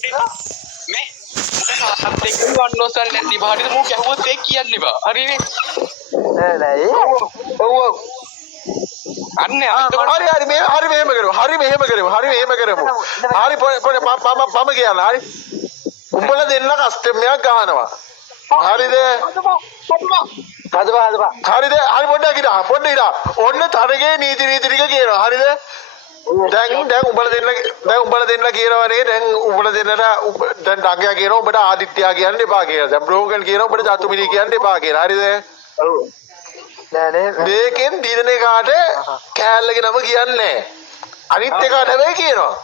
මේ මොකක්ද දෙකම වන්නෝසල් නැති බාහිර මෝ ගැහුවොත් ඒක කියන්න බා හරිනේ නෑ ඔව් අන්න හරි මෙහෙම කරමු හරි මෙහෙම කරමු හරි පොඩ කියන්න හරි උඹලා දෙන්න කස්ටම් එකක් ගහනවා හරිද හදපා හරිද හරි පොඩ්ඩක් ඉන්න ඔන්න තරගේ නීති ටික කියනවා හරිද දැන් උඹලා දෙන්න කියනවනේ දැන් උඹලා දෙන්නට දැන් ඩග්ගයා කියනවා උඹට ආදිත්‍යයා කියන්න එපා කියලා දැන් බ්‍රෝකන් කියනවා උඹට චතුමිලි කියන්න එපා කියලා හරිද ඔව් නෑ මේකෙන් දිනන එකාට කෑල්ලගේ නම කියන්නේ අනිත් එකාට හැබැයි කියනවා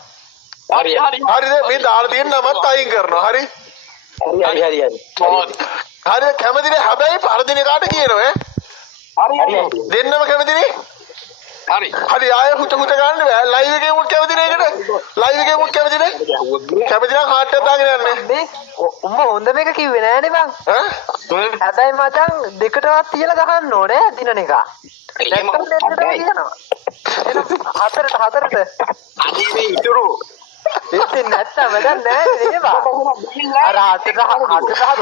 හරිද මේ දාලා තියෙන නමත් අයින් කරනවා හරි හරි කැමතිනේ හැබැයි පරදින එකාට කියනවා දෙන්නම කැමතිනේ හරි ආයෙ හුත ගන්න බෑ ලයිව් එකේ මුත් කැමතිනේ එකට ලයිව් එකේ මුත් කැමතිනේ කැමති නම් හાર્ට් එක දාගෙන යන්න මේ උඹ හොඳ මේක කිව්වේ නෑනේ බං හැබැයි මචං දෙකටවත් තියලා ගහන්න ඕනේ දිනන එක නැත්නම් දෙන්නට කියනවා හතරට අනේ මේ ඉතුරු ඉතින් නැත්තම් වැඩක් නෑ නේද අර හතට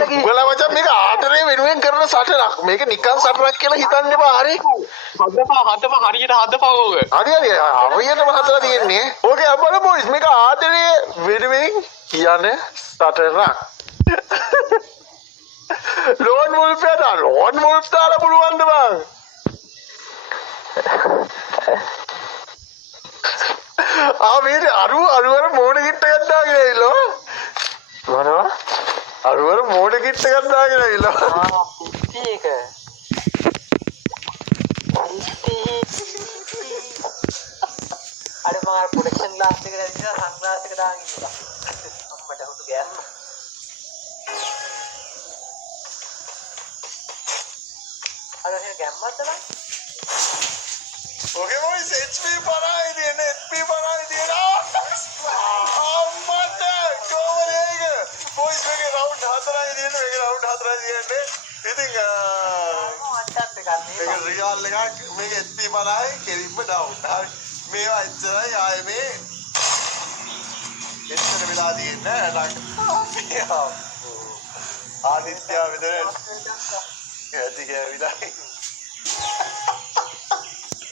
ගිහින් උඹලා මචං මේක ආදරේ වෙනුවෙන් කරන සටනක් මේක නිකන් සටනක් කියලා හිතන්න එපා හරි හදපා හරියට හදපා ඕක හරියටම හදලා තියෙන්නේ ඕකේ අපල බොයිස් මේක ආදරේ වෙනුවෙන් කියන්නේ සටනක් ලෝන් වුල්ෆ් දාලා පුළුවන්ද බං මේ අරුවර මෝඩ කිට්ට එකක් දාගෙන ඇවිල්ලා මොනවා අරුවර මෝඩ කිට්ට එකක් දාගෙන ඇවිල්ලා ඒක අර මාර ප්‍රොඩක්ෂන් ලාස් එක දැන් සන්ග්ලාස් එක දාගෙන ඉන්නවා අම්මට හුතු ගෑන්න අර එහෙම ගැම්මක්ද බං ඕකේ බොයිස් HP පරායි තියෙන අම්මට කොහොමද ඒක බොයිස් මේකේ රවුන්ඩ් 4යි තියෙන්නේ ඉතින් අට්ටත් එකක් නේ මේක රියල් එකක් මේක HP පරායි කෙලින්ම ඩවුන් හරි මේවා ඉච්චරයි ආයේ මේ එච්චර වෙලා තියෙන්නේ ආදිත්‍ය විතර ඇති ගෑවිලා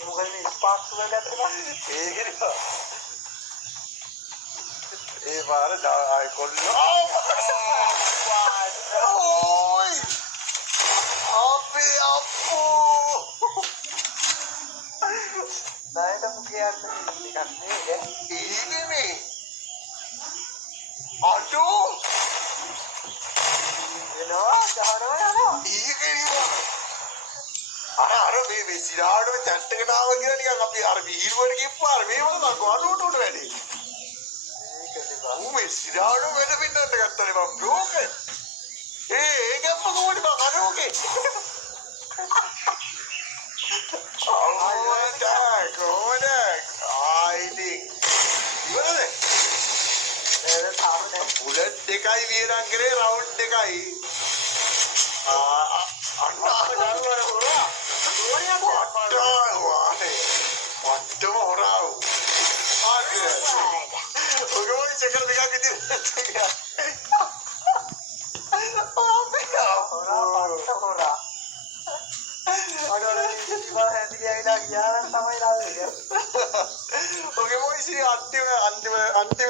මොකද මේ ස්පාක්ස් වල ගත්තේ ඒකනේ ඒ පාර ආයි කොල්ලෝ ඕයි අපෝ ණයට මුකියන්න නිකන් නේද ඒකනේ අඩෝ එනවා යනවා ඒකනේ අර මේ සිරාඩම චැට් එකට ආව කියලා නිකන් අපි අර වීර්වට කිව්වා අර මේ වල මං අඩුවට උඩ වැඩි ඒකනේ බං මේ සිරාඩම වෙන පින්නට ගත්තනේ මම බ්‍රෝකර් ඒක මොකෝද මං අරෝකේ කොහොමද ආයිදී ඉවරද ඒක තාමනේ බුලට් දෙකයි වියරම් කරේ රවුන්ඩ් දෙකයි අන්න ගන්නවනේ හොරා වට්ටම හොරා ආගේ ඔගොයි චකල් දෙකක් ඉතින් හොරා අඩවල ඉතිවල හැටි ගියා ගියානම් තමයි ලාන්නේ ඔගේ මොයිසි අන්තිම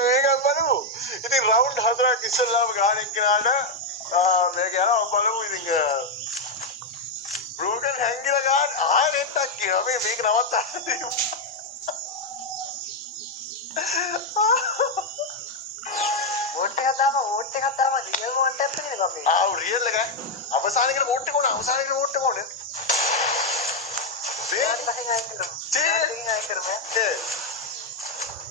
මේක බලමු ඉතින් රවුන්ඩ් 4ක් ඉස්සෙල්ලාම ගහන එක්කනට මේක යනවා බලමු ඉතින් බ්‍රෝකන් හැංගිලා ගන්න ආයෙ නෙට්ටක් කියනවා මේක නවත්තන්න දෙමු වෝට් එකක් දාම රියල් වෝට් එකක් තියෙන කම්මේ රියල් එක අවසානයේ වෝට් එක ඕන අවසානයේ වෝට් එක ඕන විනාඩි 5න් අයින් කරමු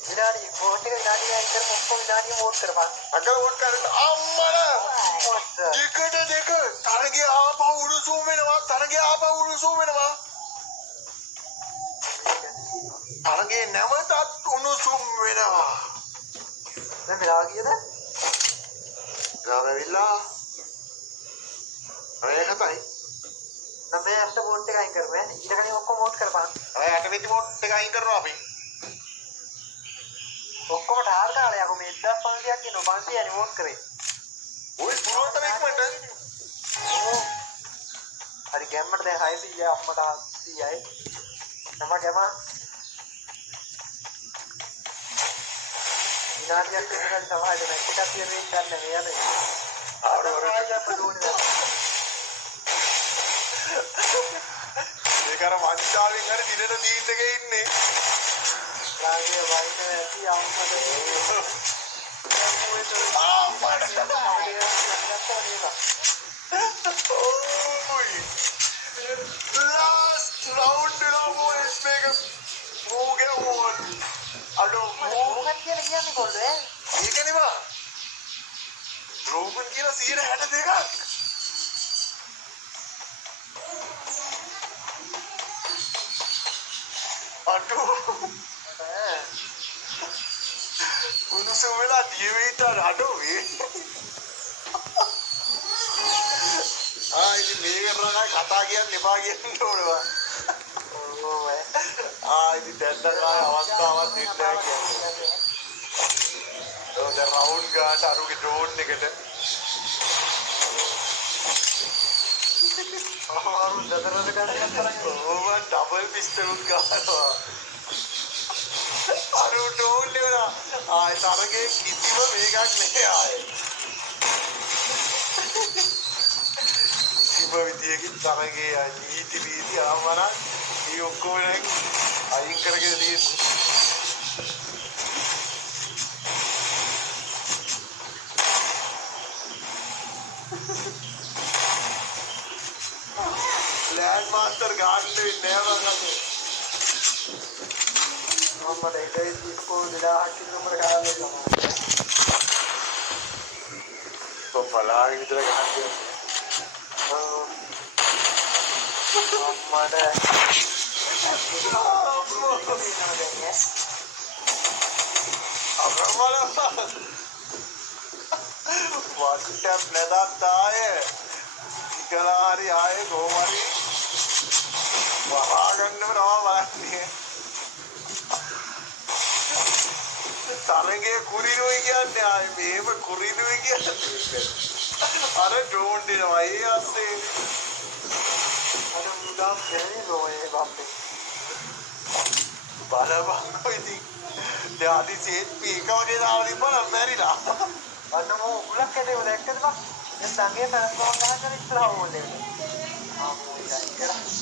විනාඩි වෝට් එක විනාඩි අයින් කරමු ඔක්කොම විනාඩිය වෝට් කරපන් අගල වෝට් කරන්න අම්මලා දෙක තරගේ ආපහු උණුසුම් වෙනවා තරගේ නැවතත් උණුසුම් වෙනවා දැන් වෙලා ගියද ගාවෙවිලා මේකටයි නම් මේ අට වෝට් එක අයින් කරමු ඊට කලින් ඔක්කොම වෝට් කරපන් අය 8 වෙනි වෝට් එක අයින් කරනවා අපි ඔක්කොම ටාර් දාලා යකෝ මේ 1500ක් කියනවා 500 රිමෝට් කරේ. ඔය පුරවන්ත මේකමන්ට. හරි ගැම්මට දැන් 600යි අම්මට 700යි. නම ගැම විනාඩියක් විතර තමයි මේක එකක් තියෙන්නේ ගන්න මේ යන්නේ. ඒක අර වංචාවෙන් හරි දිනන දීන් එකේ ඉන්නේ. රාගය වයින් ඇති අම්මට Last round boys මේක move ගැවුවොත් අඩෝ මොකක්ද කියලා කියන්නේ කොල්ලේ? ඒකනේ බා රෝගන් කියලා 162ක් අඩෝ උණුසුම වෙලා දිවෙයිට අඩෝ වේ ඉතින් මේ කරලා කතා කියන්න එපා කියන්න ඕනවා. ඉතින් දැන් අවස්ථාවක් දෙන්න කියන්නේ. දැන් රවුන්ඩ් ගාට අරුගේ ඩ්‍රෝන් එකට. ඩබල් පිස්ටල් උත් ගන්නවා. අරු ඩ්‍රෝන් එක තරගේ කිසිම මේකක් නැහැ ආයේ. විදියකින් තරගේ නීති ආවනම් මේ ඔක්කොම දැන් අයින් කරගෙන තියෙන්නේ. ලෑන්ඩ් මාස්ටර් ගාන්න වෙන්නේ නැහැ මම. අම්මට ඒකයි ඉස්කෝල 2000 කිලෝමීටර ගානේ තමයි. කොපලාගේ විතර ගහන්නේ. අම්මට වට්ටක් නැදත් ආයේ ඉකලාරි ආයේ කොහොමරි වහාගන්නම තමයි බලන්නේ. තරගේ කුරිරුයි කියන්නේ ආයේ මේව කුරිරුයි කියන්නේ අර ඩ්‍රෝන් දෙනවා ඒ අස්සේ අර මුදා දෙන්නේ නෝයේ බම්බේ බලපං ඉතින් දැන් අදි සේත් පීක වගේ දාලා තිබ්බනම් මැරිලා අන්න මෝ උගලක් කැටේ දැක්කද බං දැන් සංගේ පැනස්කෝම් ගහගෙන ඉස්සරහ ඕනේ ආ මොකද